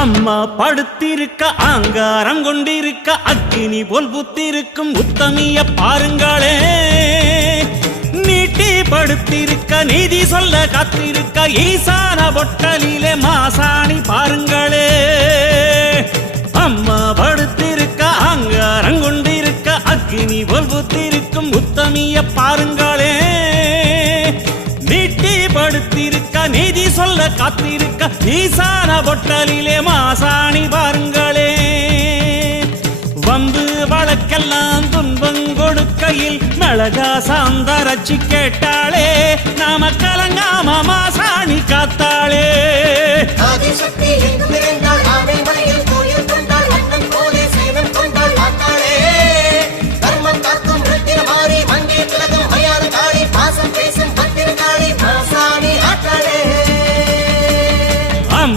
அம்மா படுத்திருக்க ஆங்காரம் கொண்டிருக்க அக்கினி போல் புத்திருக்கும் உத்தமிய பாருங்களே. நீட்டி படுத்திருக்க நீதி சொல்ல காத்திருக்க ஈசான பொட்டலிலே மாசாணி பாருங்களே. அம்மா படுத்திருக்க ஆங்காரம் கொண்டிருக்க அக்கினி போல் புத்திருக்கும் உத்தமிய பாருங்களே. நீட்டி படுத்திருக்க நீதி சொல்ல காத்திருக்க ஈசான பொட்டலிலே மாசாணி பாருங்களே. வம்பு வழக்கெல்லாம் துன்பம் கொடுக்கையில் மிளகா சாந்தரச்சி கேட்டாளே. நாம கலங்காம மாசாணி காத்தாளே.